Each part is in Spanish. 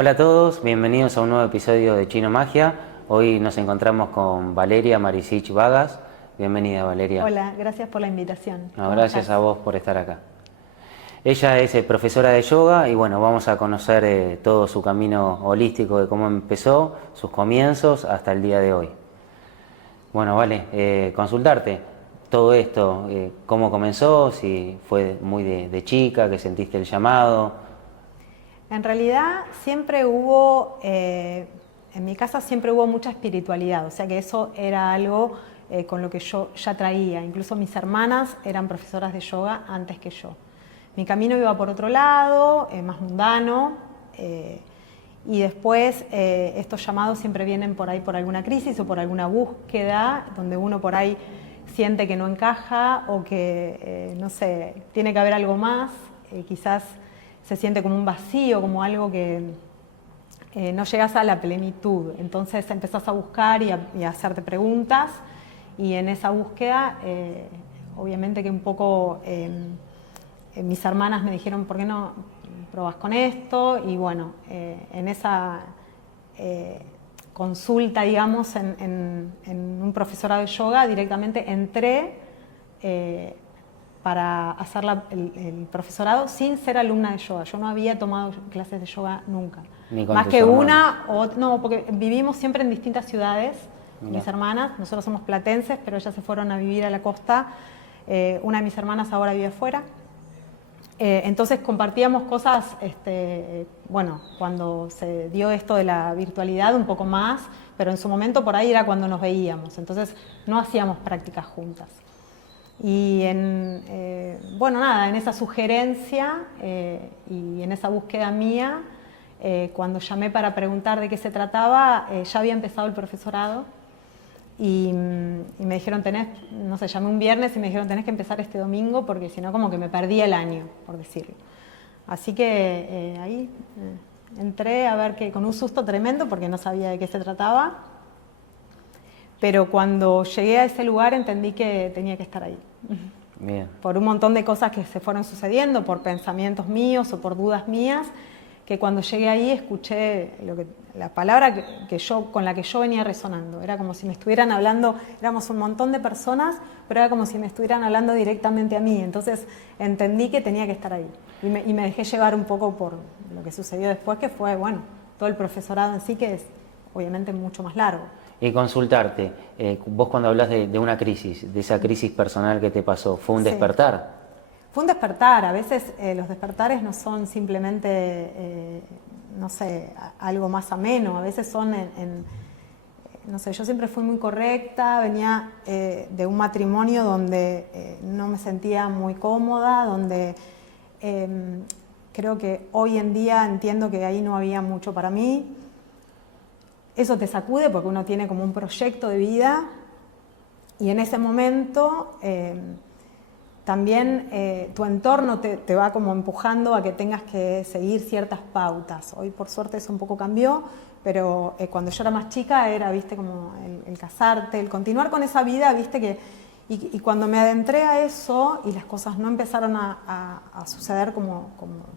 Hola a todos, bienvenidos a un nuevo episodio de Chino Magia. Hoy nos encontramos con Valeria Marisich Vagas. Bienvenida, Valeria. Hola, gracias por la invitación. No, gracias a vos por estar acá. Ella es profesora de yoga y bueno, vamos a conocer todo su camino holístico de cómo empezó, sus comienzos hasta el día de hoy. Bueno, vale, consultarte todo esto, cómo comenzó, si fue muy de chica, que sentiste el llamado. En realidad siempre hubo, en mi casa siempre hubo mucha espiritualidad, o sea que eso era algo con lo que yo ya traía. Incluso mis hermanas eran profesoras de yoga antes que yo. Mi camino iba por otro lado, más mundano, y después estos llamados siempre vienen por ahí por alguna crisis o por alguna búsqueda, donde uno por ahí siente que no encaja o que, no sé, tiene que haber algo más, quizás se siente como un vacío, como algo que no llegas a la plenitud. Entonces empezás a buscar y a hacerte preguntas, y en esa búsqueda, obviamente que un poco mis hermanas me dijeron, ¿por qué no probás con esto? Y bueno, en esa consulta, digamos, en un profesorado de yoga, directamente entré para hacer el profesorado sin ser alumna de yoga. Yo no había tomado clases de yoga nunca. Ni con Más tus que hermanas. una, o no, porque vivimos siempre en distintas ciudades, mis hermanas. Nosotros somos platenses, pero ellas se fueron a vivir a la costa. Una de mis hermanas ahora vive afuera. Entonces compartíamos cosas, bueno, cuando se dio esto de la virtualidad un poco más, pero en su momento por ahí era cuando nos veíamos. Entonces no hacíamos prácticas juntas. Y bueno, nada, en esa sugerencia y en esa búsqueda mía, cuando llamé para preguntar de qué se trataba, ya había empezado el profesorado y me dijeron, no sé, llamé un viernes y me dijeron, tenés que empezar este domingo porque si no como que me perdí el año, por decirlo. Así que ahí entré a ver que con un susto tremendo porque no sabía de qué se trataba, pero cuando llegué a ese lugar entendí que tenía que estar ahí. Bien. Por un montón de cosas que se fueron sucediendo, por pensamientos míos o por dudas mías, que cuando llegué ahí escuché la palabra con la que yo venía resonando. Era como si me estuvieran hablando, éramos un montón de personas, pero era como si me estuvieran hablando directamente a mí. Entonces entendí que tenía que estar ahí. Y me dejé llevar un poco por lo que sucedió después, que fue, bueno, todo el profesorado en sí, que es obviamente mucho más largo. Y consultarte, vos cuando hablas de una crisis, de esa crisis personal que te pasó, ¿fue un Sí. despertar? Fue un despertar. A veces los despertares no son simplemente, no sé, algo más ameno. A veces son no sé, yo siempre fui muy correcta, venía de un matrimonio donde no me sentía muy cómoda, donde creo que hoy en día entiendo que ahí no había mucho para mí. Eso te sacude porque uno tiene como un proyecto de vida y en ese momento también tu entorno te va como empujando a que tengas que seguir ciertas pautas. Hoy por suerte eso un poco cambió, pero cuando yo era más chica era, viste, como el casarte, el continuar con esa vida, viste que... Y cuando me adentré a eso y las cosas no empezaron a suceder como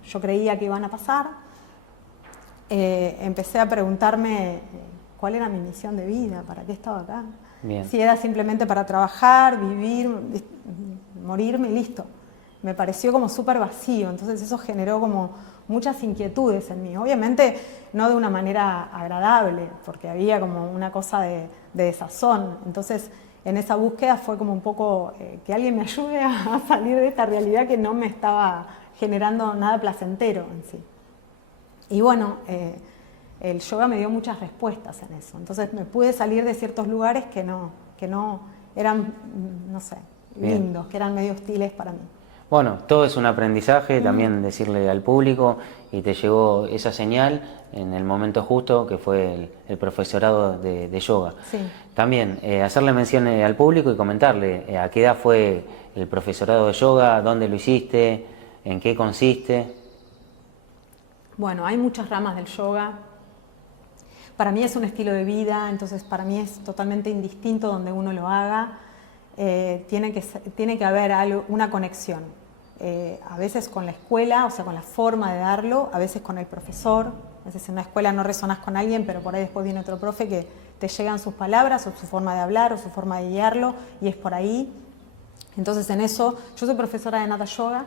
yo creía que iban a pasar, empecé a preguntarme cuál era mi misión de vida, para qué estaba acá. Bien. Si era simplemente para trabajar, vivir, morirme y listo. Me pareció como súper vacío, entonces eso generó como muchas inquietudes en mí. Obviamente no de una manera agradable, porque había como una cosa de desazón. Entonces en esa búsqueda fue como un poco que alguien me ayude a salir de esta realidad que no me estaba generando nada placentero en sí. Y bueno, el yoga me dio muchas respuestas en eso. Entonces me pude salir de ciertos lugares que no eran, no sé, lindos, que eran medio hostiles para mí. Bueno, todo es un aprendizaje, también decirle al público, y te llegó esa señal en el momento justo, que fue el profesorado de yoga. Sí. También hacerle mención al público y comentarle a qué edad fue el profesorado de yoga, dónde lo hiciste, en qué consiste. Bueno, hay muchas ramas del yoga. Para mí es un estilo de vida, entonces para mí es totalmente indistinto donde uno lo haga. Tiene que haber una conexión. A veces con la escuela, o sea, con la forma de darlo, a veces con el profesor, A veces en una escuela no resonás con alguien, pero por ahí después viene otro profe que te llegan sus palabras o su forma de hablar o su forma de guiarlo y es por ahí. Entonces en eso, yo soy profesora de Nata Yoga,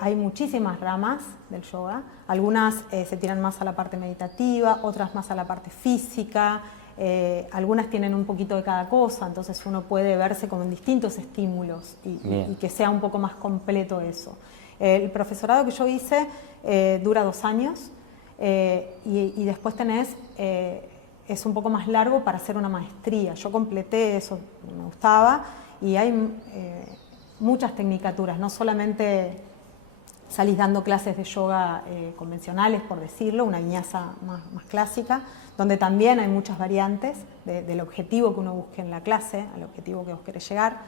hay muchísimas ramas del yoga, algunas se tiran más a la parte meditativa, otras más a la parte física, algunas tienen un poquito de cada cosa, entonces uno puede verse como en distintos estímulos y que sea un poco más completo eso. El profesorado que yo hice dura 2 años y después tenés, es un poco más largo para hacer una maestría. Yo completé eso, me gustaba, y hay muchas tecnicaturas, no solamente salís dando clases de yoga convencionales, por decirlo, una viñasa más clásica, donde también hay muchas variantes del objetivo que uno busque en la clase, al objetivo que vos querés llegar,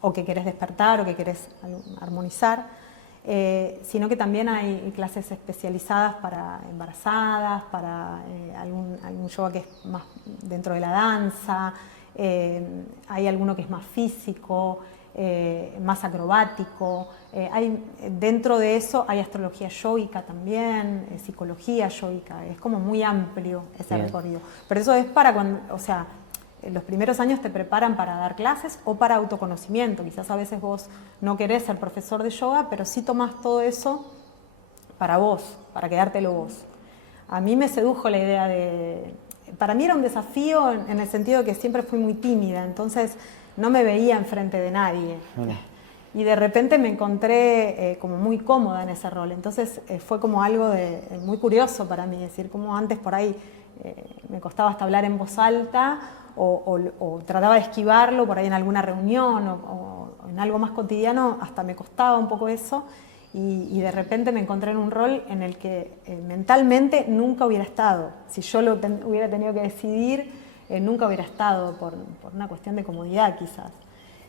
o que querés despertar, o que querés armonizar, sino que también hay clases especializadas para embarazadas, para algún yoga que es más dentro de la danza, hay alguno que es más físico, más acrobático, dentro de eso hay astrología yógica también, psicología yógica, es como muy amplio ese recorrido. Pero eso es para cuando, o sea, los primeros años te preparan para dar clases o para autoconocimiento. Quizás a veces vos no querés ser profesor de yoga, pero sí tomás todo eso para vos, para quedártelo vos. A mí me sedujo la idea de... Para mí era un desafío en el sentido de que siempre fui muy tímida, entonces no me veía enfrente de nadie. Y de repente me encontré como muy cómoda en ese rol. Entonces fue como algo muy curioso para mí, es decir, como antes por ahí me costaba hasta hablar en voz alta o trataba de esquivarlo por ahí en alguna reunión o en algo más cotidiano, hasta me costaba un poco eso. Y de repente me encontré en un rol en el que mentalmente nunca hubiera estado. Si yo lo hubiera tenido que decidir, nunca hubiera estado por una cuestión de comodidad quizás.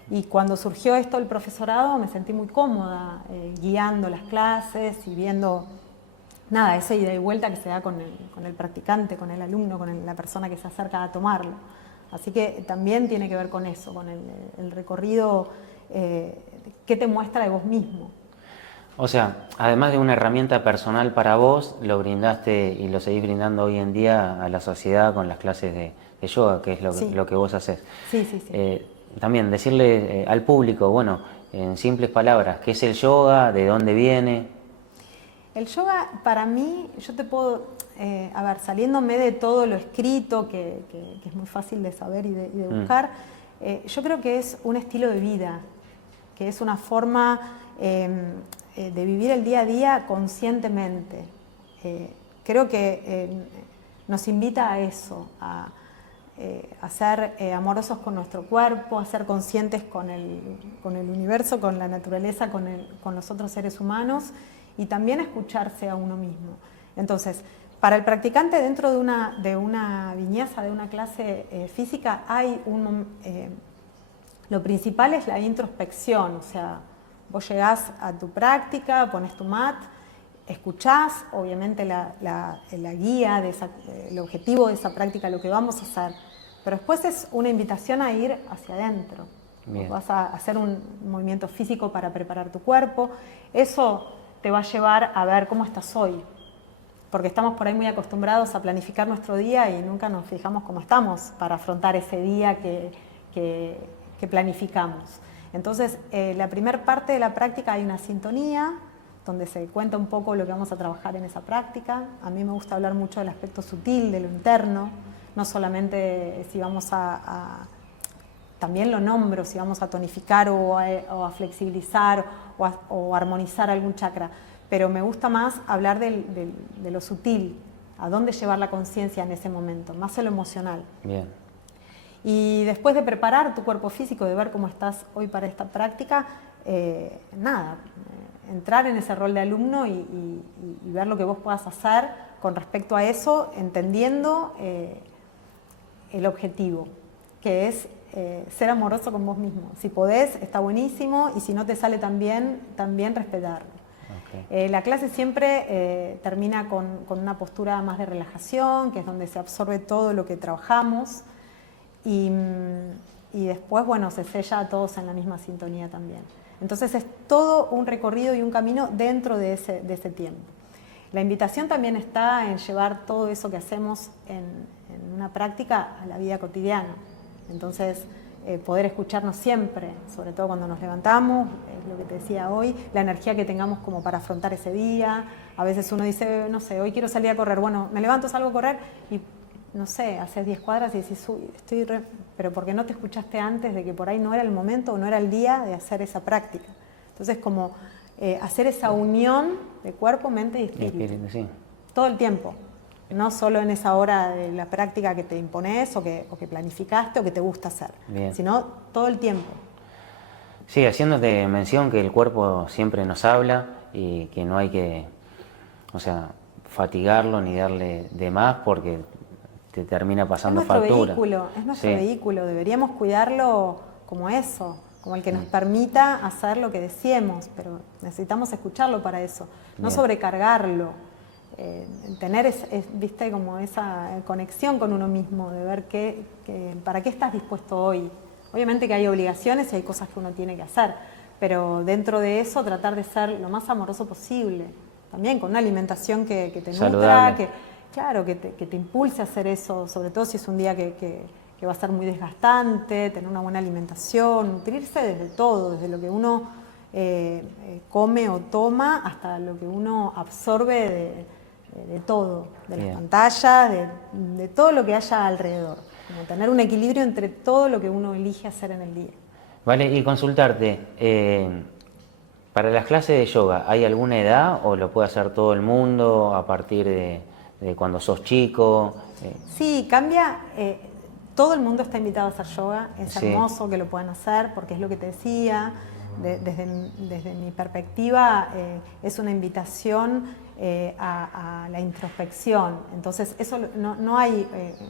Y cuando surgió esto del profesorado me sentí muy cómoda guiando las clases y viendo nada, esa ida y vuelta que se da con el practicante, con el alumno, con la persona que se acerca a tomarlo. Así que también tiene que ver con eso, con el recorrido que te muestra de vos mismo. O sea, además de una herramienta personal para vos, lo brindaste y lo seguís brindando hoy en día a la sociedad con las clases de yoga, que es lo que vos haces. Sí. También decirle al público, bueno, en simples palabras, ¿qué es el yoga? ¿De dónde viene? El yoga, para mí, yo te puedo, saliéndome de todo lo escrito, que es muy fácil de saber y de buscar, yo creo que es un estilo de vida, que es una forma de vivir el día a día conscientemente. Creo que nos invita a eso, a ser amorosos con nuestro cuerpo, a ser conscientes con el universo, con la naturaleza, con los otros seres humanos y también a escucharse a uno mismo. Entonces, para el practicante dentro de una viñasa, de una clase física, hay lo principal es la introspección, o sea, vos llegás a tu práctica, pones tu mat, escuchás, obviamente la guía, el objetivo de esa práctica, lo que vamos a hacer, pero después es una invitación a ir hacia adentro. Vas a hacer un movimiento físico para preparar tu cuerpo, eso te va a llevar a ver cómo estás hoy, porque estamos por ahí muy acostumbrados a planificar nuestro día y nunca nos fijamos cómo estamos para afrontar ese día que planificamos. Entonces, la primera parte de la práctica hay una sintonía, donde se cuenta un poco lo que vamos a trabajar en esa práctica. A mí me gusta hablar mucho del aspecto sutil, de lo interno, no solamente si vamos también lo nombro, si vamos a tonificar o a flexibilizar o armonizar algún chakra, pero me gusta más hablar de lo sutil, a dónde llevar la conciencia en ese momento, más en lo emocional. Bien. Y después de preparar tu cuerpo físico, de ver cómo estás hoy para esta práctica, entrar en ese rol de alumno y ver lo que vos puedas hacer con respecto a eso, entendiendo el objetivo, que es ser amoroso con vos mismo. Si podés, está buenísimo, y si no te sale tan bien, también respetarlo. Okay. La clase siempre termina con una postura más de relajación, que es donde se absorbe todo lo que trabajamos, y después, bueno, se sella a todos en la misma sintonía también. Entonces es todo un recorrido y un camino dentro de ese tiempo. La invitación también está en llevar todo eso que hacemos en una práctica a la vida cotidiana. Entonces, poder escucharnos siempre, sobre todo cuando nos levantamos, es lo que te decía hoy, la energía que tengamos como para afrontar ese día. A veces uno dice, no sé, hoy quiero salir a correr, bueno, me levanto, salgo a correr y, no sé, haces 10 cuadras y decís, uy, pero ¿por qué no te escuchaste antes de que por ahí no era el momento o no era el día de hacer esa práctica? Entonces, como hacer esa unión de cuerpo, mente y espíritu. Sí. Todo el tiempo. No solo en esa hora de la práctica que te impones o que planificaste o que te gusta hacer, Bien. sino todo el tiempo. Sí, haciéndote mención que el cuerpo siempre nos habla y que no hay que, o sea, fatigarlo ni darle de más porque te termina pasando factura. Es nuestro vehículo, deberíamos cuidarlo como eso, como el que nos permita hacer lo que deseemos, pero necesitamos escucharlo para eso, no sobrecargarlo. Tener viste, como esa conexión con uno mismo, de ver para qué estás dispuesto hoy. Obviamente que hay obligaciones y hay cosas que uno tiene que hacer, pero dentro de eso tratar de ser lo más amoroso posible, también con una alimentación que te nutra, que te impulse a hacer eso, sobre todo si es un día que va a ser muy desgastante, tener una buena alimentación, nutrirse desde todo, desde lo que uno come o toma hasta lo que uno absorbe de todo, de las pantallas, de todo lo que haya alrededor. Como tener un equilibrio entre todo lo que uno elige hacer en el día. Vale, y consultarte, para las clases de yoga, ¿hay alguna edad o lo puede hacer todo el mundo a partir de cuando sos chico? Sí, cambia. Todo el mundo está invitado a hacer yoga. Es hermoso que lo puedan hacer porque es lo que te decía. Desde mi perspectiva, es una invitación a la introspección. Entonces, eso no hay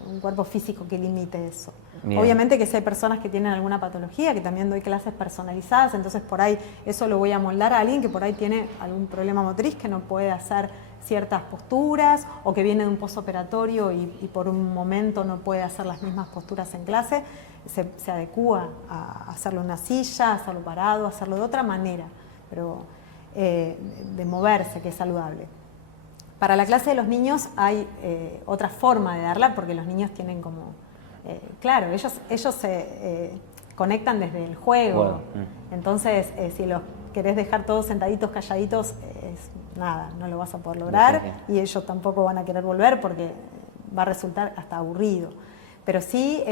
un cuerpo físico que limite eso. Bien. Obviamente que si hay personas que tienen alguna patología, que también doy clases personalizadas, entonces por ahí eso lo voy a moldar a alguien que por ahí tiene algún problema motriz, que no puede hacer ciertas posturas o que viene de un postoperatorio y por un momento no puede hacer las mismas posturas en clase, se adecúa a hacerlo en una silla, a hacerlo parado, a hacerlo de otra manera, pero de moverse, que es saludable. Para la clase de los niños hay otra forma de darla, porque los niños tienen como... claro, ellos se conectan desde el juego. Wow. Entonces, si los querés dejar todos sentaditos, calladitos, nada, no lo vas a poder lograr y ellos tampoco van a querer volver porque va a resultar hasta aburrido. Pero sí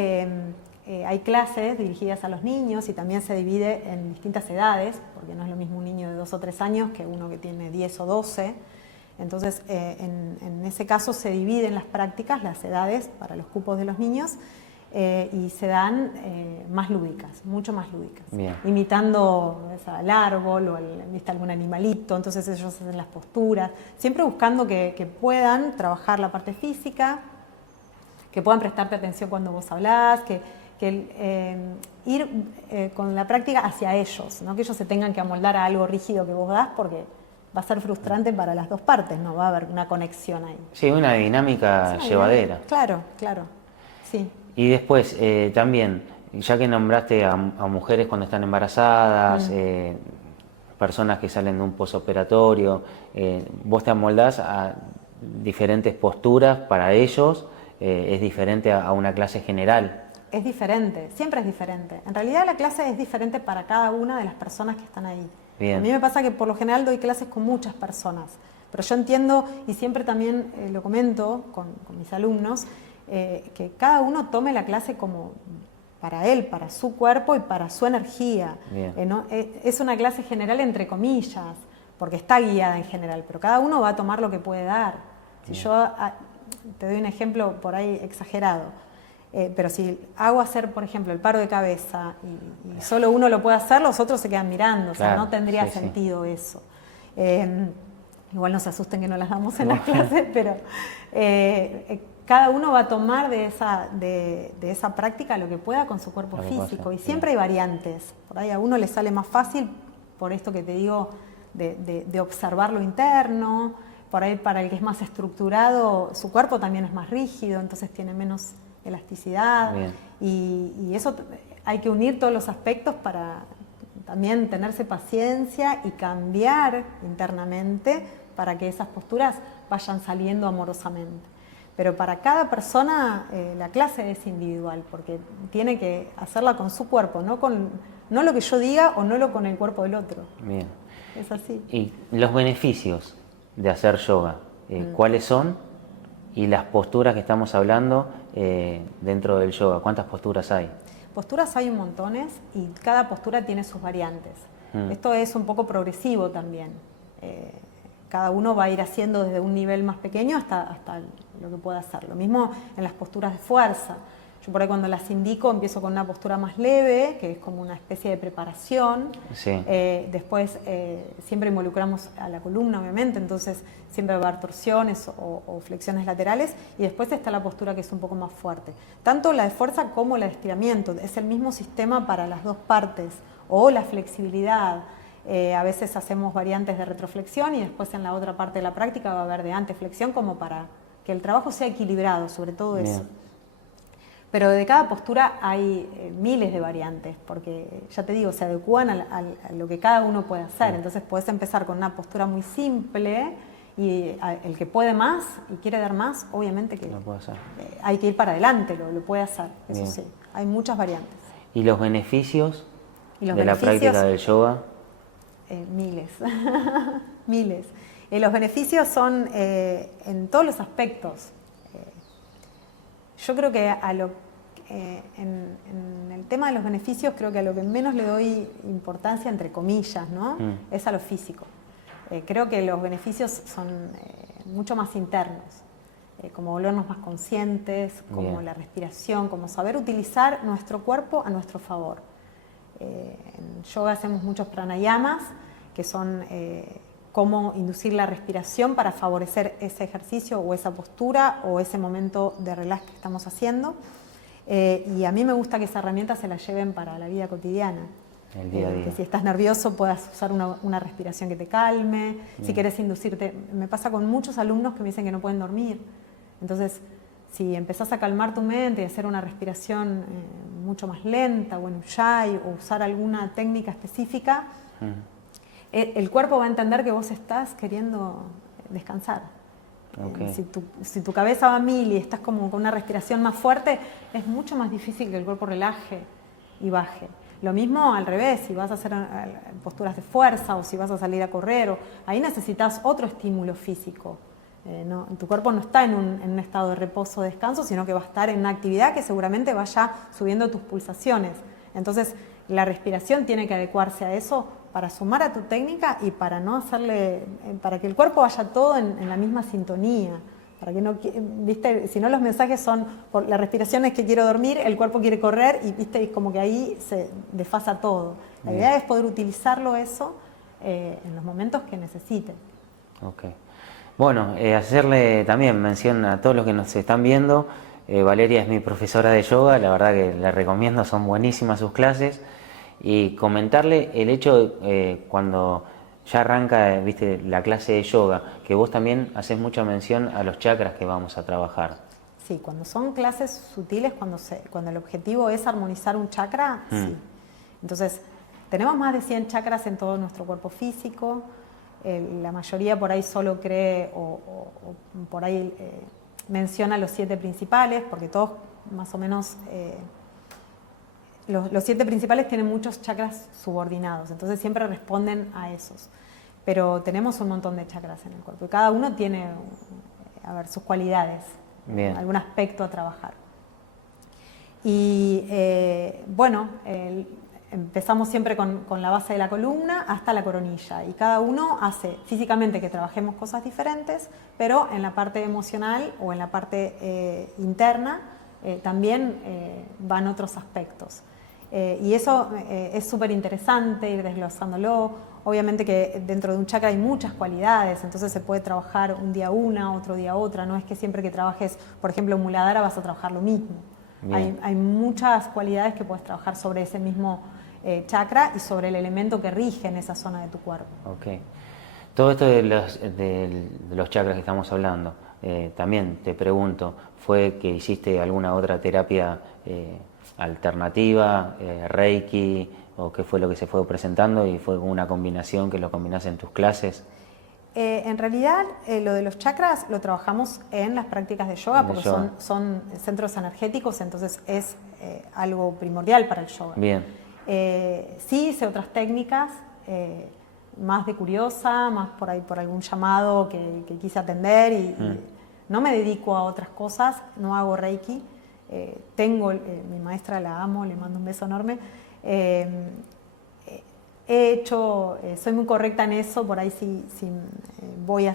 hay clases dirigidas a los niños y también se divide en distintas edades, porque no es lo mismo un niño de 2 o 3 años que uno que tiene 10 o 12. Entonces, en ese caso se dividen las prácticas, las edades para los cupos de los niños y se dan más lúdicas, mucho más lúdicas. Bien. Imitando al árbol o ¿viste? Algún animalito, entonces ellos hacen las posturas, siempre buscando que puedan trabajar la parte física, que puedan prestarte atención cuando vos hablás, ir con la práctica hacia ellos, no que ellos se tengan que amoldar a algo rígido que vos das, porque va a ser frustrante para las dos partes, no va a haber una conexión ahí. Sí, una dinámica llevadera. Claro, sí. Y después, también, ya que nombraste a mujeres cuando están embarazadas, personas que salen de un posoperatorio, vos te amoldás a diferentes posturas para ellos, es diferente a una clase general. Es diferente, siempre es diferente. En realidad la clase es diferente para cada una de las personas que están ahí. Bien. A mí me pasa que por lo general doy clases con muchas personas, pero yo entiendo y siempre también lo comento con mis alumnos, que cada uno tome la clase como para él, para su cuerpo y para su energía. ¿No? Es una clase general entre comillas, porque está guiada en general, pero cada uno va a tomar lo que puede dar. Si yo te doy un ejemplo por ahí exagerado, pero si hago hacer, por ejemplo, el paro de cabeza y solo uno lo puede hacer, los otros se quedan mirando, o sea, no tendría sentido eso. Igual no se asusten que no las damos en las clases, pero cada uno va a tomar de esa práctica lo que pueda con su cuerpo físico y siempre hay variantes. Por ahí a uno le sale más fácil, por esto que te digo, de observar lo interno, por ahí para el que es más estructurado, su cuerpo también es más rígido, entonces tiene menos elasticidad y eso hay que unir todos los aspectos para también tenerse paciencia y cambiar internamente para que esas posturas vayan saliendo amorosamente. Pero para cada persona la clase es individual, porque tiene que hacerla con su cuerpo, no lo que yo diga o no lo con el cuerpo del otro. Bien. Es así. Y los beneficios de hacer yoga, ¿cuáles son? Y las posturas que estamos hablando dentro del yoga, ¿cuántas posturas hay? Posturas hay un montones y cada postura tiene sus variantes. Esto es un poco progresivo también. Cada uno va a ir haciendo desde un nivel más pequeño hasta lo que pueda hacer. Lo mismo en las posturas de fuerza. Yo por ahí cuando las indico empiezo con una postura más leve, que es como una especie de preparación. Sí. Después siempre involucramos a la columna, obviamente, entonces siempre va a haber torsiones o flexiones laterales. Y después está la postura que es un poco más fuerte. Tanto la de fuerza como la de estiramiento. Es el mismo sistema para las dos partes. O la flexibilidad. A veces hacemos variantes de retroflexión y después en la otra parte de la práctica va a haber de anteflexión como para que el trabajo sea equilibrado, sobre todo eso. Pero de cada postura hay miles de variantes, porque ya te digo, se adecúan a lo que cada uno puede hacer. Entonces puedes empezar con una postura muy simple y el que puede más y quiere dar más, obviamente que lo puede hacer. Hay que ir para adelante, lo puede hacer, eso Bien. sí. Hay muchas variantes. ¿Y los beneficios la práctica del yoga? Miles, miles. Los beneficios son en todos los aspectos. Yo creo que en el tema de los beneficios, creo que a lo que menos le doy importancia, entre comillas, ¿no? Es a lo físico. Creo que los beneficios son mucho más internos, como volvernos más conscientes, como Bien. la respiración, como saber utilizar nuestro cuerpo a nuestro favor. En yoga hacemos muchos pranayamas, que son cómo inducir la respiración para favorecer ese ejercicio o esa postura o ese momento de relax que estamos haciendo. Y a mí me gusta que esa herramienta se la lleven para la vida cotidiana. El día a día. Que si estás nervioso puedas usar una respiración que te calme. Si querés inducirte, me pasa con muchos alumnos que me dicen que no pueden dormir. Entonces, si empezás a calmar tu mente y hacer una respiración mucho más lenta o en Ujjayi o usar alguna técnica específica, el cuerpo va a entender que vos estás queriendo descansar. Okay. Si tu cabeza va a 1000 y estás como con una respiración más fuerte, es mucho más difícil que el cuerpo relaje y baje. Lo mismo al revés, si vas a hacer posturas de fuerza o si vas a salir a correr, ahí necesitas otro estímulo físico. Tu cuerpo no está en un estado de reposo o descanso, sino que va a estar en una actividad que seguramente vaya subiendo tus pulsaciones. Entonces, la respiración tiene que adecuarse a eso para sumar a tu técnica y para no hacerle, para que el cuerpo vaya todo en la misma sintonía. Para que no, ¿viste? Si no, los mensajes son, la respiración es que quiero dormir, el cuerpo quiere correr y ¿viste? Como que ahí se desfasa todo. La idea es poder utilizarlo eso en los momentos que necesite. Okay. Bueno, hacerle también mención a todos los que nos están viendo. Valeria es mi profesora de yoga, la verdad que la recomiendo, son buenísimas sus clases. Y comentarle el hecho de cuando ya arranca, viste, la clase de yoga, que vos también haces mucha mención a los chakras que vamos a trabajar. Sí, cuando son clases sutiles, cuando el objetivo es armonizar un chakra, sí. Entonces, tenemos más de 100 chakras en todo nuestro cuerpo físico. La mayoría por ahí solo cree o por ahí menciona los 7 principales, porque todos más o menos... Los 7 principales tienen muchos chakras subordinados, entonces siempre responden a esos. Pero tenemos un montón de chakras en el cuerpo y cada uno tiene, sus cualidades, algún aspecto a trabajar. Y empezamos siempre con la base de la columna hasta la coronilla y cada uno hace físicamente que trabajemos cosas diferentes, pero en la parte emocional o en la parte interna también van otros aspectos. Y eso es súper interesante ir desglosándolo. Obviamente que dentro de un chakra hay muchas cualidades, entonces se puede trabajar un día una, otro día otra. No es que siempre que trabajes, por ejemplo, Muladhara vas a trabajar lo mismo. Hay muchas cualidades que puedes trabajar sobre ese mismo chakra y sobre el elemento que rige en esa zona de tu cuerpo. Okay. Todo esto de los chakras que estamos hablando, también te pregunto, ¿fue que hiciste alguna otra terapia alternativa, Reiki, o qué fue lo que se fue presentando y fue una combinación que lo combinás en tus clases? En realidad, lo de los chakras lo trabajamos en las prácticas de yoga porque son centros energéticos, entonces es algo primordial para el yoga. Bien. Sí hice otras técnicas, más de curiosa, más por ahí por algún llamado que quise atender y no me dedico a otras cosas, no hago Reiki. Tengo, mi maestra la amo, le mando un beso enorme. He hecho, soy muy correcta en eso, por ahí si voy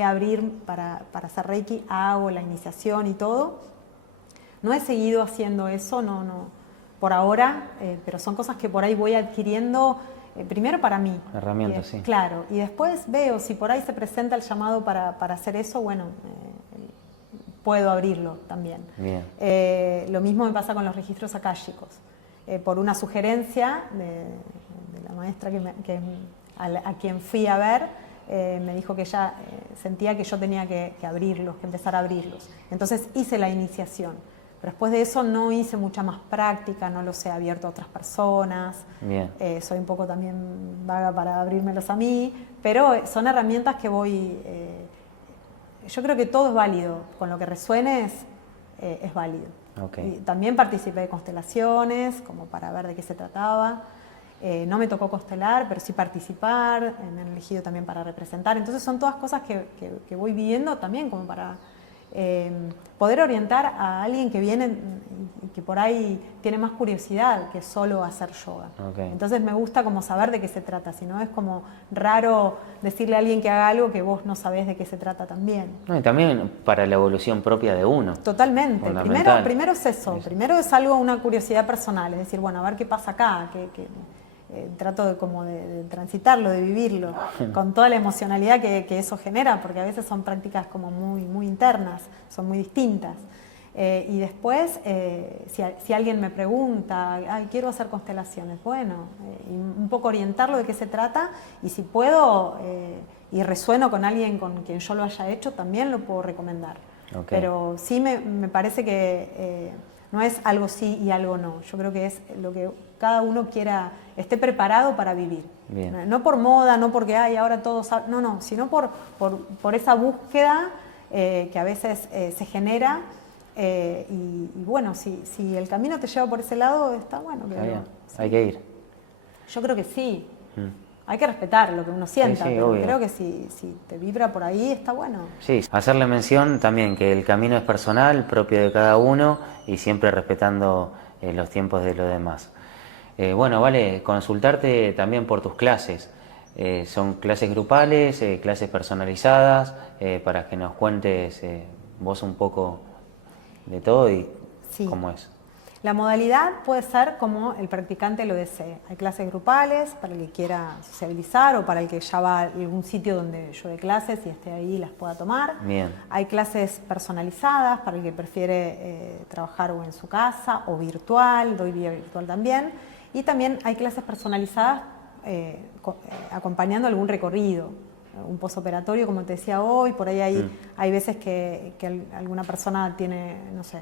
a abrir para hacer Reiki, hago la iniciación y todo. No he seguido haciendo eso, no, por ahora, pero son cosas que por ahí voy adquiriendo, primero para mí. Herramientas, sí. Claro, y después veo si por ahí se presenta el llamado para hacer eso, bueno, puedo abrirlo también. Bien. Lo mismo me pasa con los registros akáshicos. Por una sugerencia de la maestra a quien fui a ver, me dijo que ella sentía que yo tenía que abrirlos, que empezar a abrirlos. Entonces hice la iniciación. Pero después de eso no hice mucha más práctica, no los he abierto a otras personas. Bien. Soy un poco también vaga para abrírmelos a mí, pero son herramientas que voy... yo creo que todo es válido, con lo que resuenes es válido. Okay. Y también participé de constelaciones, como para ver de qué se trataba. No me tocó constelar, pero sí participar, me han elegido también para representar. Entonces son todas cosas que voy viviendo también como para poder orientar a alguien que viene y que por ahí tiene más curiosidad que solo hacer yoga. Okay. Entonces me gusta como saber de qué se trata, si no es como raro decirle a alguien que haga algo que vos no sabés de qué se trata también. No, y también para la evolución propia de uno. Totalmente. Primero es eso, primero es algo, una curiosidad personal, es decir, bueno, a ver qué pasa acá, trato de transitarlo, de vivirlo, con toda la emocionalidad que eso genera, porque a veces son prácticas como muy internas, son muy distintas. Y después, si alguien me pregunta, quiero hacer constelaciones, bueno, y un poco orientarlo de qué se trata, y si puedo y resueno con alguien con quien yo lo haya hecho, también lo puedo recomendar. Okay. Pero sí me parece que no es algo sí y algo no, yo creo que es lo que cada uno esté preparado para vivir. Bien. No por moda, no porque ahora todos saben, no, sino por esa búsqueda que a veces se genera. Y bueno, si el camino te lleva por ese lado, está bueno. Sí. Hay que ir. Yo creo que sí. Hay que respetar lo que uno sienta, pero obvio. Creo que si te vibra por ahí, está bueno. Sí, hacerle mención también que el camino es personal, propio de cada uno y siempre respetando los tiempos de los demás. Bueno, Vale, consultarte también por tus clases. Son clases grupales, clases personalizadas, para que nos cuentes vos un poco de todo y cómo es. La modalidad puede ser como el practicante lo desee. Hay clases grupales para el que quiera sociabilizar o para el que ya va a algún sitio donde yo dé clases y esté ahí y las pueda tomar. Bien. Hay clases personalizadas para el que prefiere trabajar o en su casa o virtual, doy vía virtual también. Y también hay clases personalizadas acompañando algún recorrido, un postoperatorio, como te decía hoy. Por ahí hay veces que alguna persona tiene, no sé,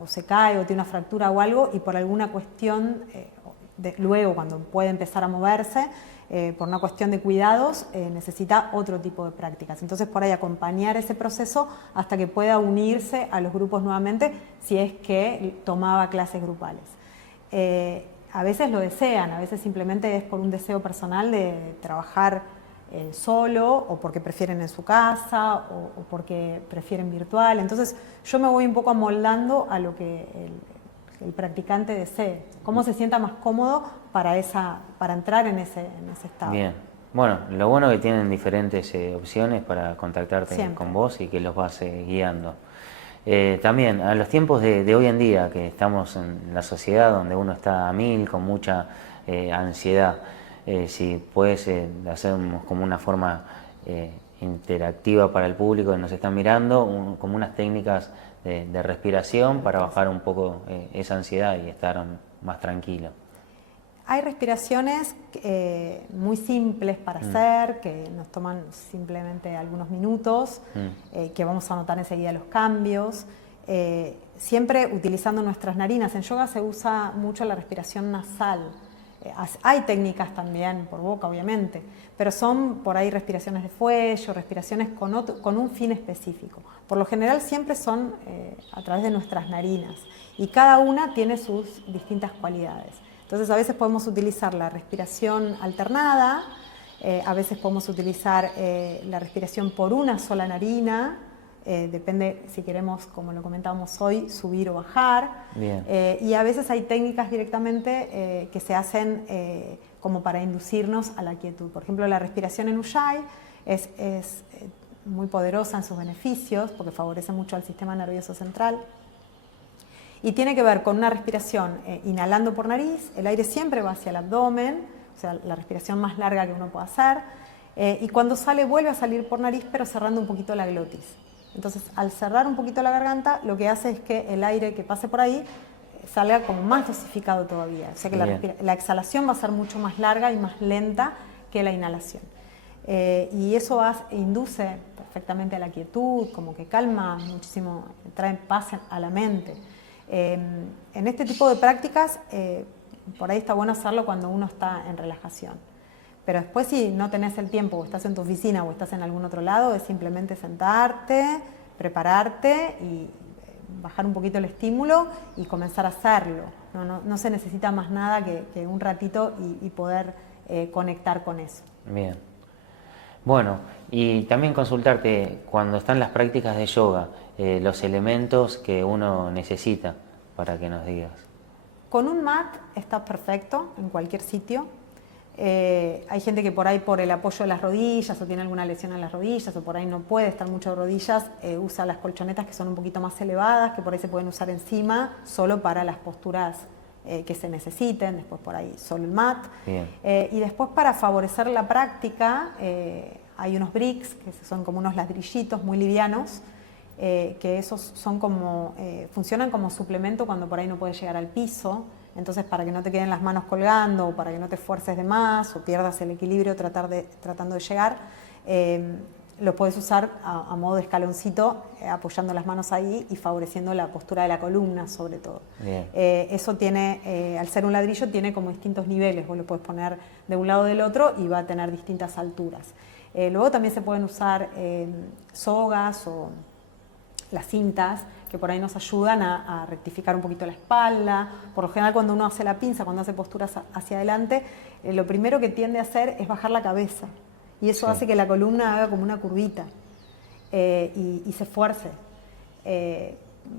o se cae o tiene una fractura o algo y por alguna cuestión, luego cuando puede empezar a moverse, por una cuestión de cuidados, necesita otro tipo de prácticas. Entonces por ahí acompañar ese proceso hasta que pueda unirse a los grupos nuevamente si es que tomaba clases grupales. A veces lo desean, a veces simplemente es por un deseo personal de trabajar solo o porque prefieren en su casa o porque prefieren virtual. Entonces yo me voy un poco amoldando a lo que el practicante desee, cómo se sienta más cómodo para entrar en ese estado. Bien, bueno, lo bueno es que tienen diferentes opciones para contactarte siempre con vos y que los vas guiando. También a los tiempos de hoy en día, que estamos en la sociedad donde uno está a mil, con mucha ansiedad, si puedes hacer como una forma interactiva para el público que nos está mirando, como unas técnicas de respiración para bajar un poco esa ansiedad y estar más tranquilo. Hay respiraciones muy simples para hacer, que nos toman simplemente algunos minutos, que vamos a notar enseguida los cambios, siempre utilizando nuestras narinas. En yoga se usa mucho la respiración nasal. Hay técnicas también por boca, obviamente, pero son por ahí respiraciones de fuelle, respiraciones con un fin específico. Por lo general siempre son a través de nuestras narinas y cada una tiene sus distintas cualidades. Entonces a veces podemos utilizar la respiración alternada, a veces podemos utilizar la respiración por una sola narina, depende si queremos, como lo comentábamos hoy, subir o bajar. Y a veces hay técnicas directamente que se hacen como para inducirnos a la quietud. Por ejemplo, la respiración en Ujjayi es muy poderosa en sus beneficios porque favorece mucho al sistema nervioso central. Y tiene que ver con una respiración inhalando por nariz, el aire siempre va hacia el abdomen, o sea, la respiración más larga que uno pueda hacer, y cuando sale vuelve a salir por nariz pero cerrando un poquito la glotis. Entonces, al cerrar un poquito la garganta, lo que hace es que el aire que pase por ahí salga como más dosificado todavía. O sea que la exhalación va a ser mucho más larga y más lenta que la inhalación. Y eso induce perfectamente a la quietud, como que calma muchísimo, trae paz a la mente. En este tipo de prácticas, por ahí está bueno hacerlo cuando uno está en relajación. Pero después si no tenés el tiempo, o estás en tu oficina o estás en algún otro lado, es simplemente sentarte, prepararte y bajar un poquito el estímulo y comenzar a hacerlo. No se necesita más nada que un ratito y poder conectar con eso. Bien. Bueno, y también consultarte, cuando están las prácticas de yoga, los elementos que uno necesita para que nos digas. Con un mat está perfecto en cualquier sitio. Hay gente que por ahí por el apoyo de las rodillas o tiene alguna lesión en las rodillas o por ahí no puede estar mucho de rodillas, usa las colchonetas que son un poquito más elevadas, que por ahí se pueden usar encima solo para las posturas que se necesiten, después por ahí solo el mat. Y después para favorecer la práctica hay unos bricks que son como unos ladrillitos muy livianos, que esos son como, funcionan como suplemento cuando por ahí no puedes llegar al piso. Entonces, para que no te queden las manos colgando o para que no te esfuerces de más o pierdas el equilibrio tratando de llegar, lo puedes usar a modo de escaloncito, apoyando las manos ahí y favoreciendo la postura de la columna sobre todo. Eso tiene, al ser un ladrillo, tiene como distintos niveles. Vos lo puedes poner de un lado o del otro y va a tener distintas alturas. Luego también se pueden usar sogas o las cintas, que por ahí nos ayudan a rectificar un poquito la espalda. Por lo general cuando uno hace la pinza, cuando hace posturas hacia adelante, lo primero que tiende a hacer es bajar la cabeza. Y eso hace que la columna haga como una curvita y se esfuerce.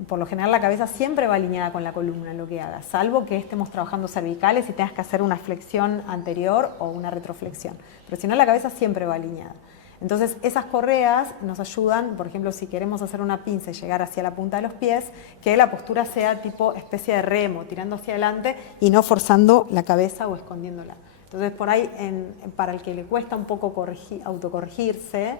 Por lo general la cabeza siempre va alineada con la columna en lo que haga, salvo que estemos trabajando cervicales y tengas que hacer una flexión anterior o una retroflexión. Pero si no, la cabeza siempre va alineada. Entonces esas correas nos ayudan, por ejemplo, si queremos hacer una pinza y llegar hacia la punta de los pies, que la postura sea tipo especie de remo, tirando hacia adelante y no forzando la cabeza o escondiéndola. Entonces por ahí, para el que le cuesta un poco autocorregirse,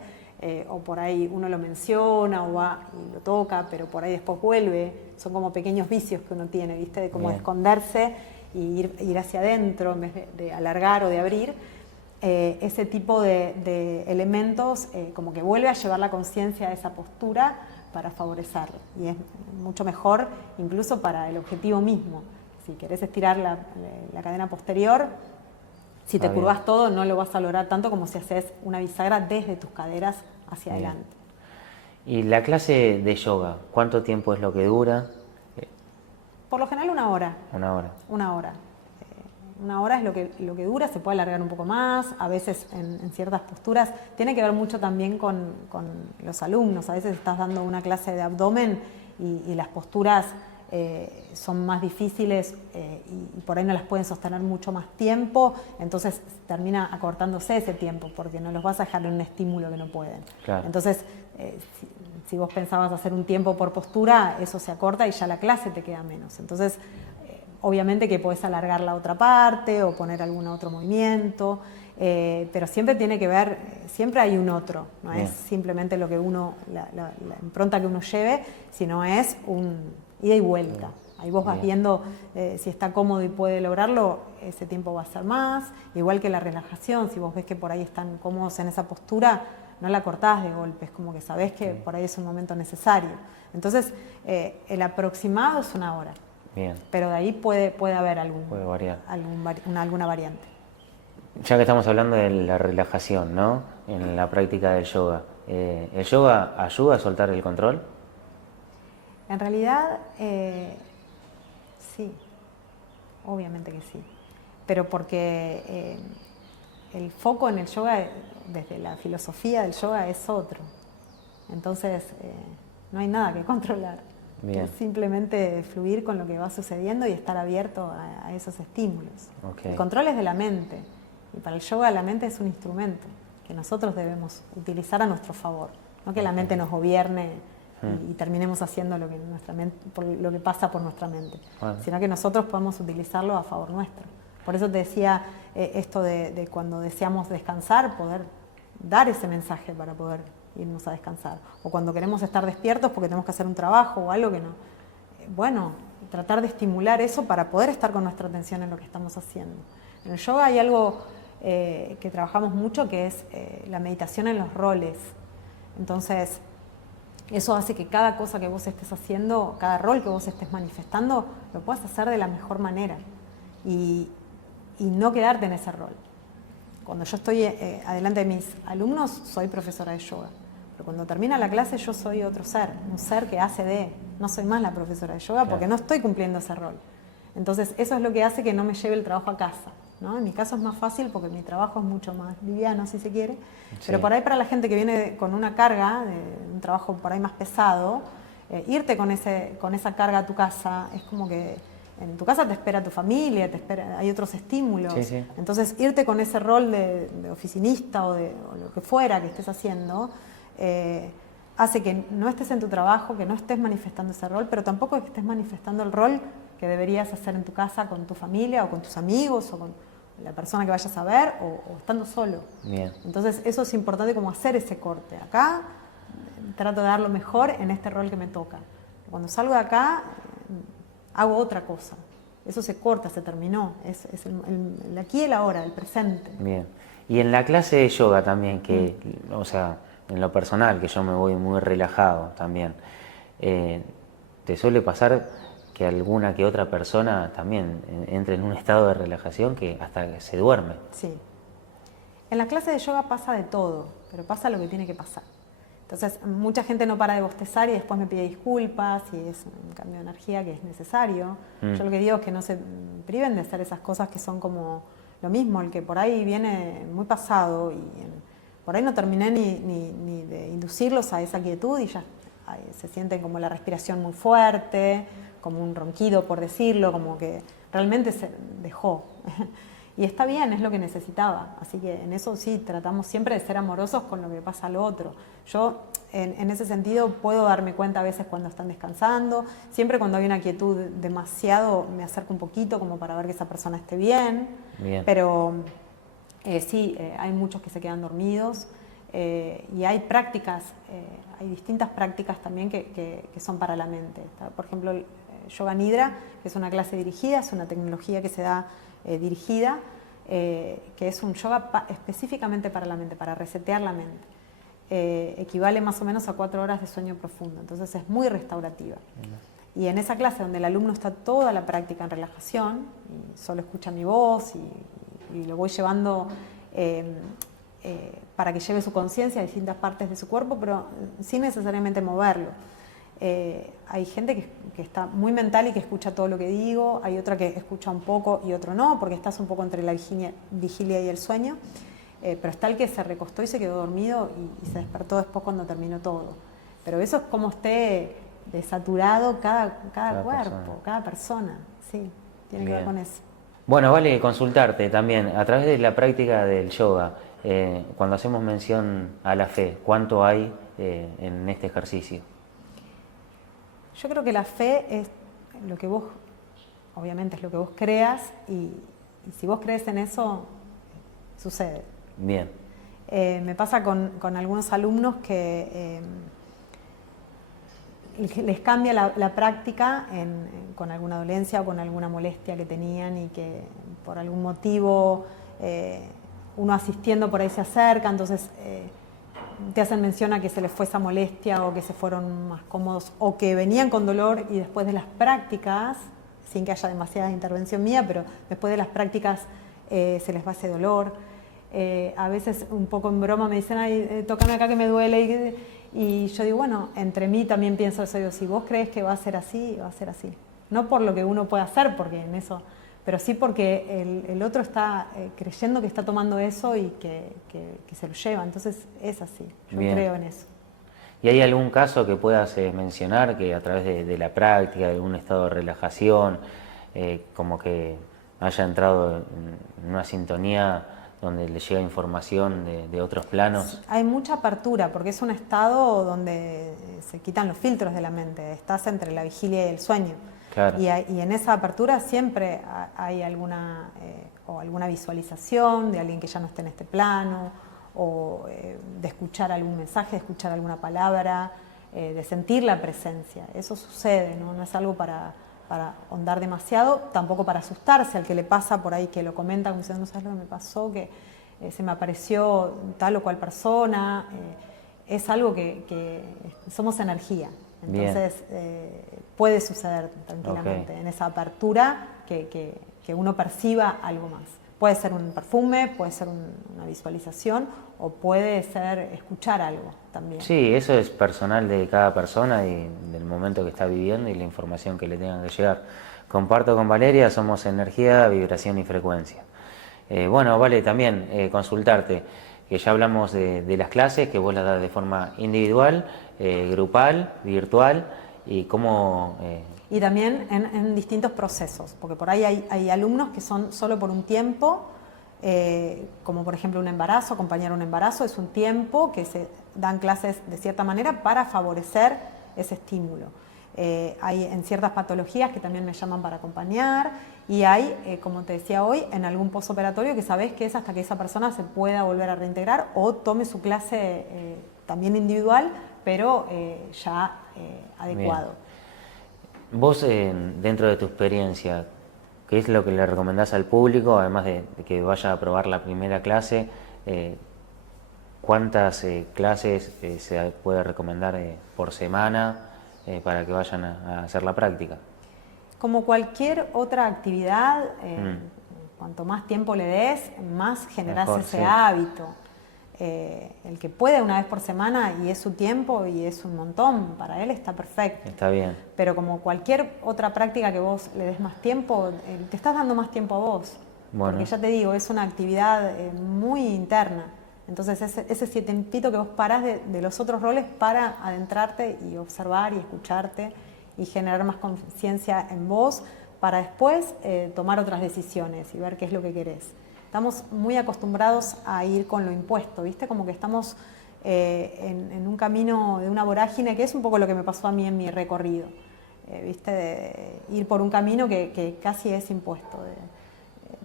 o por ahí uno lo menciona o va y lo toca, pero por ahí después vuelve, son como pequeños vicios que uno tiene, ¿viste? De como de esconderse y ir hacia adentro en vez de alargar o de abrir. Ese tipo de elementos como que vuelve a llevar la conciencia a esa postura para favorecerlo y es mucho mejor incluso para el objetivo mismo. Si querés estirar la cadena posterior, si te curvas todo no lo vas a lograr tanto como si haces una bisagra desde tus caderas hacia adelante. ¿Y la clase de yoga, cuánto tiempo es lo que dura? Por lo general 1 hora. 1 hora. 1 hora. 1 hora es lo que dura, se puede alargar un poco más, a veces en ciertas posturas. Tiene que ver mucho también con los alumnos. A veces estás dando una clase de abdomen y las posturas son más difíciles y por ahí no las pueden sostener mucho más tiempo, entonces termina acortándose ese tiempo porque no los vas a dejar en un estímulo que no pueden. Claro. Entonces, si vos pensabas hacer un tiempo por postura, eso se acorta y ya la clase te queda menos. Entonces, obviamente que podés alargar la otra parte o poner algún otro movimiento, pero siempre tiene que ver, siempre hay un otro, no es simplemente lo que uno, la impronta que uno lleve, sino es un ida y vuelta. Ahí vos vas viendo si está cómodo y puede lograrlo, ese tiempo va a ser más. Igual que la relajación, si vos ves que por ahí están cómodos en esa postura, no la cortás de golpe, es como que sabés que por ahí es un momento necesario. Entonces, el aproximado es 1 hora. Bien. Pero de ahí puede haber Puede variar. alguna variante. Ya que estamos hablando de la relajación, ¿no? En la práctica del yoga, ¿el yoga ayuda a soltar el control? En realidad, sí, obviamente que sí. Pero porque el foco en el yoga, desde la filosofía del yoga, es otro. Entonces, no hay nada que controlar. Bien. Es simplemente fluir con lo que va sucediendo y estar abierto a esos estímulos. Okay. El control es de la mente. Y para el yoga la mente es un instrumento que nosotros debemos utilizar a nuestro favor. No que la mente nos gobierne y terminemos haciendo lo que, lo que pasa por nuestra mente. Bueno. Sino que nosotros podemos utilizarlo a favor nuestro. Por eso te decía esto de cuando deseamos descansar, poder dar ese mensaje para poder irnos a descansar. O cuando queremos estar despiertos porque tenemos que hacer un trabajo o algo que no. Bueno, tratar de estimular eso para poder estar con nuestra atención en lo que estamos haciendo. En el yoga hay algo que trabajamos mucho, que es la meditación en los roles. Entonces, eso hace que cada cosa que vos estés haciendo, cada rol que vos estés manifestando, lo puedas hacer de la mejor manera y no quedarte en ese rol. Cuando yo estoy adelante de mis alumnos, soy profesora de yoga. Pero cuando termina la clase, yo soy otro ser, un ser que hace de. No soy más la profesora de yoga porque no estoy cumpliendo ese rol. Entonces, eso es lo que hace que no me lleve el trabajo a casa, ¿no? En mi caso es más fácil porque mi trabajo es mucho más liviano, si se quiere. Sí. Pero por ahí, para la gente que viene con una carga, de un trabajo por ahí más pesado, irte con esa carga a tu casa es como que en tu casa te espera tu familia, hay otros estímulos. Sí, sí. Entonces, irte con ese rol de oficinista o lo que fuera que estés haciendo, hace que no estés en tu trabajo, que no estés manifestando ese rol, pero tampoco que estés manifestando el rol que deberías hacer en tu casa con tu familia o con tus amigos o con la persona que vayas a ver o estando solo. Bien. Entonces, eso es importante, como hacer ese corte. Acá trato de dar lo mejor en este rol que me toca. Cuando salgo de acá, hago otra cosa. Eso se corta, se terminó. Es el aquí y el ahora, el presente. Bien. Y en la clase de yoga también, que, o sea, en lo personal, que yo me voy muy relajado también, ¿te suele pasar que alguna que otra persona también entre en un estado de relajación que hasta que se duerme? Sí. En la clase de yoga pasa de todo, pero pasa lo que tiene que pasar. Entonces, mucha gente no para de bostezar y después me pide disculpas y es un cambio de energía que es necesario. Yo lo que digo es que no se priven de hacer esas cosas que son como lo mismo, el que por ahí viene muy pasado y por ahí no terminé ni de inducirlos a esa quietud y ya se sienten como la respiración muy fuerte, como un ronquido por decirlo, como que realmente se dejó. Y está bien, es lo que necesitaba. Así que en eso sí, tratamos siempre de ser amorosos con lo que pasa al otro. Yo, en ese sentido, puedo darme cuenta a veces cuando están descansando. Siempre cuando hay una quietud demasiado, me acerco un poquito como para ver que esa persona esté bien. Bien. Pero sí, hay muchos que se quedan dormidos. Y hay prácticas, hay distintas prácticas también que son para la mente. Por ejemplo, el Yoga Nidra, que es una clase dirigida, es una tecnología que se da dirigida, que es un yoga específicamente para la mente, para resetear la mente. Equivale más o menos a 4 horas de sueño profundo, entonces es muy restaurativa. Y en esa clase donde el alumno está toda la práctica en relajación, y solo escucha mi voz y lo voy llevando para que lleve su conciencia a distintas partes de su cuerpo, pero sin necesariamente moverlo. Hay gente que está muy mental y que escucha todo lo que digo, hay otra que escucha un poco y otro no, porque estás un poco entre la vigilia y el sueño, pero está el que se recostó y se quedó dormido y se despertó después cuando terminó todo. Pero eso es como esté desaturado cada cuerpo, persona. Cada persona, sí, tiene que ver con eso. Bueno, vale consultarte también, a través de la práctica del yoga, cuando hacemos mención a la fe, ¿cuánto hay en este ejercicio? Yo creo que la fe es lo que vos, obviamente es lo que vos creas y si vos crees en eso, sucede. Bien. Me pasa con algunos alumnos que les cambia la práctica con alguna dolencia o con alguna molestia que tenían y que por algún motivo uno asistiendo por ahí se acerca, entonces te hacen mención a que se les fue esa molestia o que se fueron más cómodos o que venían con dolor y después de las prácticas sin que haya demasiada intervención mía, pero después de las prácticas se les va ese dolor. A veces un poco en broma me dicen, ay, tócame acá que me duele, y yo digo, bueno, entre mí también pienso eso, digo, si vos crees que va a ser así, va a ser así. No por lo que uno puede hacer, porque en eso, pero sí porque el otro está creyendo que está tomando eso y que se lo lleva, entonces es así, yo Bien. creo en eso. ¿Y hay algún caso que puedas mencionar que a través de la práctica, de algún estado de relajación, como que haya entrado en una sintonía donde le llega información de otros planos? Hay mucha apertura, porque es un estado donde se quitan los filtros de la mente, estás entre la vigilia y el sueño. Claro. Y en esa apertura siempre hay alguna visualización de alguien que ya no esté en este plano, o de escuchar algún mensaje, de escuchar alguna palabra, de sentir la presencia. Eso sucede, no es algo para ahondar demasiado, tampoco para asustarse al que le pasa por ahí, que lo comenta como diciendo, no sabes lo que me pasó, que se me apareció tal o cual persona. Es algo que somos energía, entonces puede suceder tranquilamente, en esa apertura que uno perciba algo más. Puede ser un perfume, puede ser una visualización, o puede ser escuchar algo también. Sí, eso es personal de cada persona y del momento que está viviendo y la información que le tengan que llegar. Comparto con Valeria, somos energía, vibración y frecuencia. Bueno, Vale, también consultarte, que ya hablamos de las clases, que vos las das de forma individual, grupal, virtual, y cómo... Y también en distintos procesos, porque por ahí hay alumnos que son solo por un tiempo, como por ejemplo un embarazo, acompañar un embarazo es un tiempo que se dan clases de cierta manera para favorecer ese estímulo. Hay en ciertas patologías que también me llaman para acompañar, y hay, como te decía hoy, en algún posoperatorio que sabés que es hasta que esa persona se pueda volver a reintegrar o tome su clase también individual, pero ya adecuado. Bien. Vos, dentro de tu experiencia, ¿qué es lo que le recomendás al público, además de que vaya a probar la primera clase? ¿Cuántas clases se puede recomendar por semana para que vayan a hacer la práctica? Como cualquier otra actividad, cuanto más tiempo le des, más generás Mejor, ese sí. hábito. El que puede una vez por semana y es su tiempo y es un montón, para él está perfecto. Está bien. Pero como cualquier otra práctica que vos le des más tiempo, te estás dando más tiempo a vos. Bueno. Porque ya te digo, es una actividad muy interna. Entonces ese tiempito que vos parás de los otros roles para adentrarte y observar y escucharte y generar más conciencia en vos para después tomar otras decisiones y ver qué es lo que querés. Estamos muy acostumbrados a ir con lo impuesto, ¿viste? Como que estamos en un camino de una vorágine, que es un poco lo que me pasó a mí en mi recorrido, ¿viste? De ir por un camino que casi es impuesto.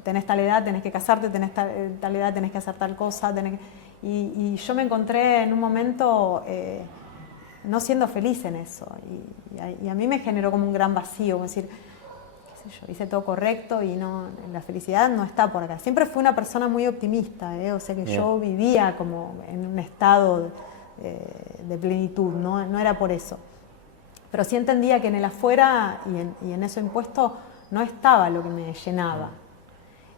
Tenés tal edad, tenés que casarte, tenés tal edad, tenés que hacer tal cosa. Y yo me encontré en un momento no siendo feliz en eso. Y a mí me generó como un gran vacío, como decir, yo hice todo correcto y no, la felicidad no está por acá. Siempre fui una persona muy optimista, o sea que yo vivía como en un estado de plenitud, no era por eso. Pero sí entendía que en el afuera y en eso impuesto no estaba lo que me llenaba.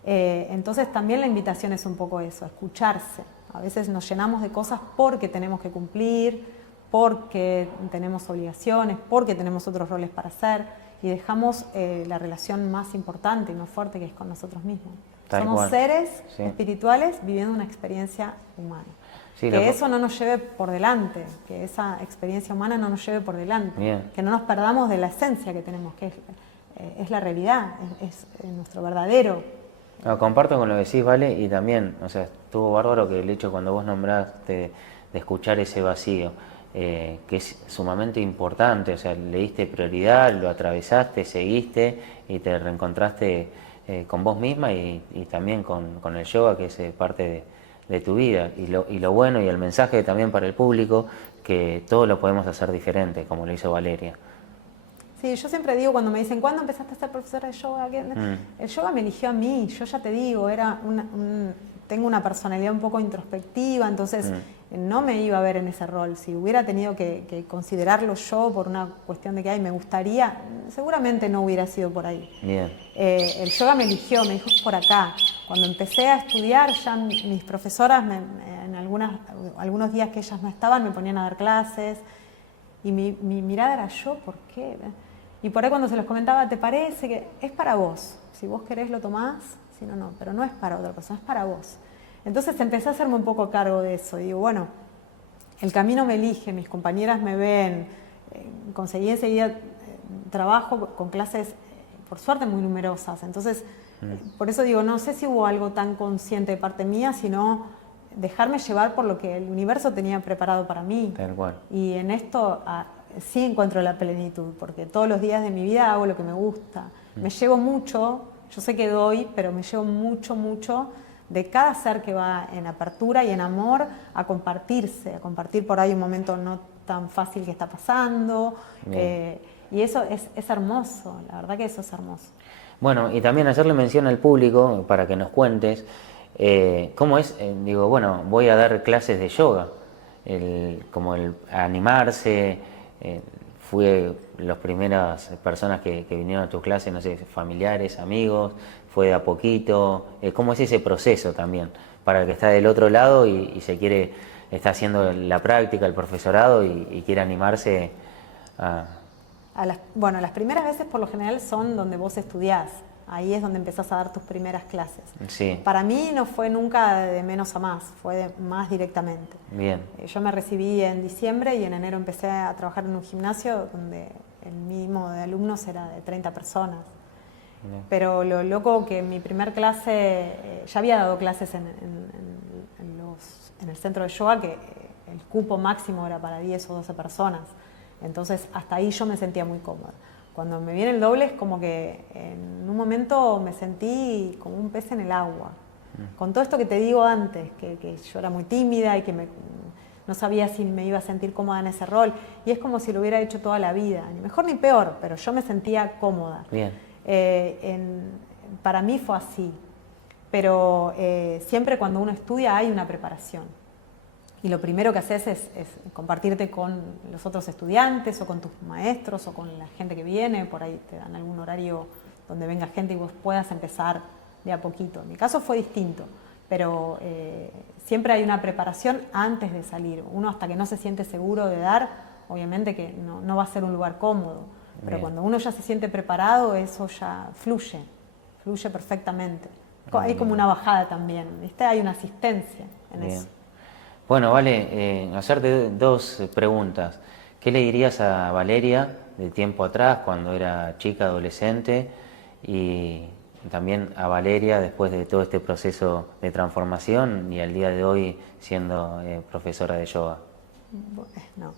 Entonces también la invitación es un poco eso, a escucharse. A veces nos llenamos de cosas porque tenemos que cumplir, porque tenemos obligaciones, porque tenemos otros roles para hacer, y dejamos la relación más importante y más fuerte, que es con nosotros mismos. Somos seres espirituales viviendo una experiencia humana. Sí, que eso no nos lleve por delante, que esa experiencia humana no nos lleve por delante. Bien. Que no nos perdamos de la esencia que tenemos, que es la realidad, es nuestro verdadero. No, comparto con lo que decís, Vale, y también, o sea, estuvo bárbaro que el hecho cuando vos nombraste de escuchar ese vacío, que es sumamente importante, o sea, le diste prioridad, lo atravesaste, seguiste y te reencontraste con vos misma y también con el yoga, que es parte de tu vida. Y lo bueno y el mensaje también para el público, que todo lo podemos hacer diferente, como lo hizo Valeria. Sí, yo siempre digo cuando me dicen, ¿cuándo empezaste a ser profesora de yoga? El yoga me eligió a mí, yo ya te digo, era tengo una personalidad un poco introspectiva, entonces no me iba a ver en ese rol. Si hubiera tenido que considerarlo yo por una cuestión de que me gustaría, seguramente no hubiera sido por ahí. Bien. El yoga me eligió, me dijo, es por acá. Cuando empecé a estudiar, ya mis profesoras, en algunos días que ellas no estaban, me ponían a dar clases, y mi mirada era, ¿yo por qué? Y por ahí cuando se los comentaba, ¿te parece que es para vos? Si vos querés lo tomás, si no, no, pero no es para otra persona, es para vos. Entonces empecé a hacerme un poco cargo de eso. Digo, bueno, el camino me elige, mis compañeras me ven, conseguí enseguida trabajo con clases, por suerte, muy numerosas. Entonces, por eso digo, no sé si hubo algo tan consciente de parte mía, sino dejarme llevar por lo que el universo tenía preparado para mí. Tal cual. Y en esto sí encuentro la plenitud, porque todos los días de mi vida hago lo que me gusta. Me llevo mucho, yo sé que doy, pero me llevo mucho de cada ser que va en apertura y en amor a compartirse, a compartir por ahí un momento no tan fácil que está pasando. Y eso es hermoso, la verdad que eso es hermoso. Bueno, y también hacerle mención al público para que nos cuentes cómo es, digo, bueno, voy a dar clases de yoga, como el animarse, fui las primeras personas que vinieron a tu clase, no sé, familiares, amigos, fue de a poquito, ¿cómo es ese proceso también? Para el que está del otro lado y está haciendo la práctica, el profesorado y quiere animarse a... Bueno, las primeras veces por lo general son donde vos estudiás, ahí es donde empezás a dar tus primeras clases. Sí. Para mí no fue nunca de menos a más, fue de más directamente. Bien. Yo me recibí en diciembre y en enero empecé a trabajar en un gimnasio donde el mínimo de alumnos era de 30 personas. Bien. Pero lo loco que en mi primer clase, ya había dado clases en el centro de yoga, que el cupo máximo era para 10 o 12 personas. Entonces hasta ahí yo me sentía muy cómoda. Cuando me viene el doble es como que en un momento me sentí como un pez en el agua. Con todo esto que te digo antes, que yo era muy tímida y que no sabía si me iba a sentir cómoda en ese rol. Y es como si lo hubiera hecho toda la vida, ni mejor ni peor, pero yo me sentía cómoda. Bien. Para mí fue así. Pero siempre cuando uno estudia hay una preparación. Y lo primero que haces es compartirte con los otros estudiantes o con tus maestros o con la gente que viene. Por ahí te dan algún horario donde venga gente y vos puedas empezar de a poquito. En mi caso fue distinto, pero siempre hay una preparación antes de salir. Uno hasta que no se siente seguro de dar, obviamente que no va a ser un lugar cómodo. Pero Bien. cuando uno ya se siente preparado, eso ya fluye perfectamente. Hay como una bajada también, ¿viste? Hay una asistencia en Bien. eso. Bueno, Vale, hacerte dos preguntas. ¿Qué le dirías a Valeria de tiempo atrás, cuando era chica, adolescente, y también a Valeria después de todo este proceso de transformación y al día de hoy siendo profesora de yoga? No,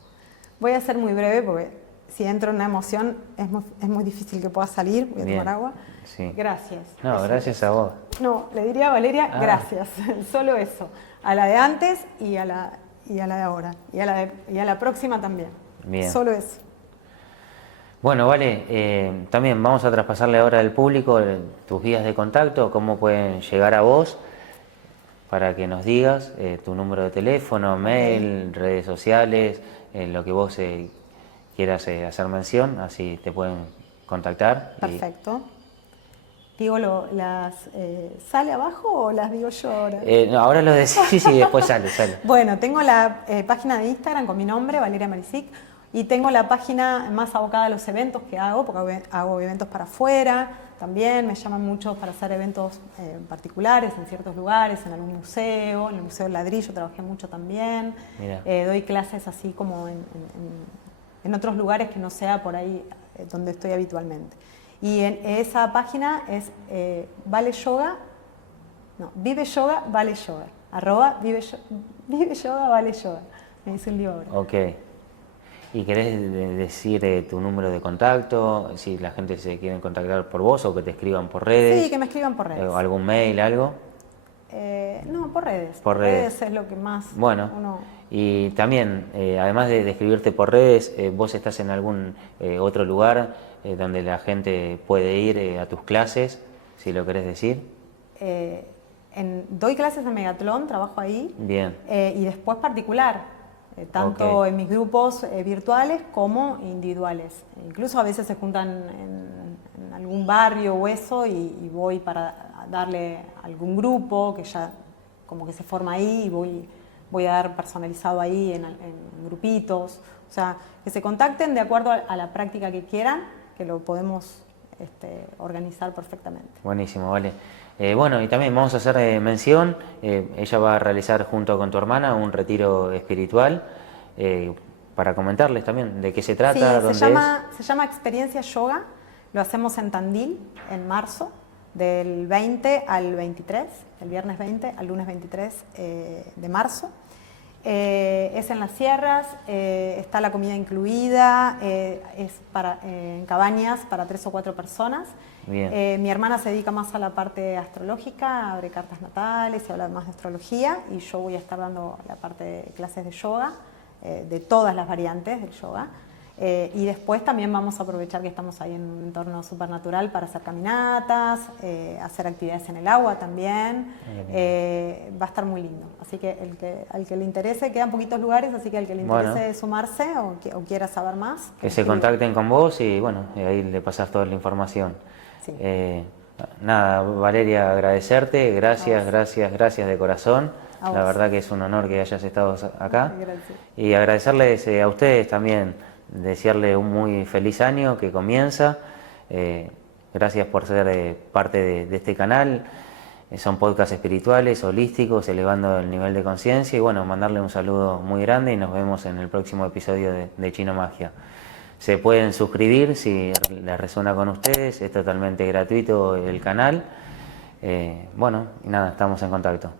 voy a ser muy breve porque si entro en una emoción es muy difícil que pueda salir. Voy a tomar agua. Sí. Gracias. No, gracias a vos. No, le diría a Valeria, gracias. Solo eso. A la de antes y a la de ahora. Y a la próxima también. Bien. Solo eso. Bueno, Vale, también vamos a traspasarle ahora al público tus vías de contacto, cómo pueden llegar a vos, para que nos digas tu número de teléfono, mail, redes sociales, lo que vos quieras hacer mención, así te pueden contactar. Perfecto. Digo, ¿sale abajo o las digo yo ahora? No, ahora lo decís y después sale. Bueno, tengo la página de Instagram con mi nombre, Valeria Marisic, y tengo la página más abocada a los eventos que hago, porque hago eventos para afuera, también me llaman mucho para hacer eventos particulares en ciertos lugares, en algún museo, en el Museo del Ladrillo trabajé mucho también. Doy clases así como en otros lugares que no sea por ahí donde estoy habitualmente. Y en esa página es Vive Yoga, Vale Yoga. @Vive Yoga, Vale Yoga. Me dice un lío ahora. Ok. ¿Y querés decir tu número de contacto? Si la gente se quiere contactar por vos o que te escriban por redes. Sí, que me escriban por redes. ¿Algún mail, algo? No, por redes. Por redes es lo que más bueno, uno... Y también, además de escribirte por redes, ¿vos estás en algún otro lugar donde la gente puede ir a tus clases, si lo querés decir? En doy clases en Megatlón, trabajo ahí. Bien. Y después particular, tanto en mis grupos virtuales como individuales. Incluso a veces se juntan en algún barrio o eso y voy para darle a algún grupo que ya como que se forma ahí y voy a dar personalizado ahí en grupitos. O sea, que se contacten de acuerdo a la práctica que quieran, que lo podemos organizar perfectamente. Buenísimo, vale. Bueno, y también vamos a hacer mención, ella va a realizar junto con tu hermana un retiro espiritual, para comentarles también de qué se trata, sí, dónde se llama Experiencia Yoga, lo hacemos en Tandil en marzo, del 20 al 23, el viernes 20 al lunes 23 de marzo. Es en las sierras, está la comida incluida, es en cabañas para 3 o 4 personas. Bien. Mi hermana se dedica más a la parte astrológica, abre cartas natales y habla más de astrología, y yo voy a estar dando la parte de clases de yoga, de todas las variantes del yoga. Y después también vamos a aprovechar que estamos ahí en un entorno supernatural para hacer caminatas, hacer actividades en el agua también. Va a estar muy lindo. Así que al que le interese, quedan poquitos lugares, así que al que le interese sumarse o quiera saber más. Que se contacten con vos y bueno, ahí le pasás toda la información. Sí. Nada, Valeria, agradecerte, gracias de corazón. La verdad que es un honor que hayas estado acá. Gracias. Y agradecerles a ustedes también, desearle un muy feliz año que comienza. Gracias por ser parte de este canal. Son podcasts espirituales, holísticos, elevando el nivel de conciencia. Y bueno, mandarle un saludo muy grande y nos vemos en el próximo episodio de Chino Magia. Se pueden suscribir si les resuena con ustedes, es totalmente gratuito el canal. Bueno, y nada, estamos en contacto.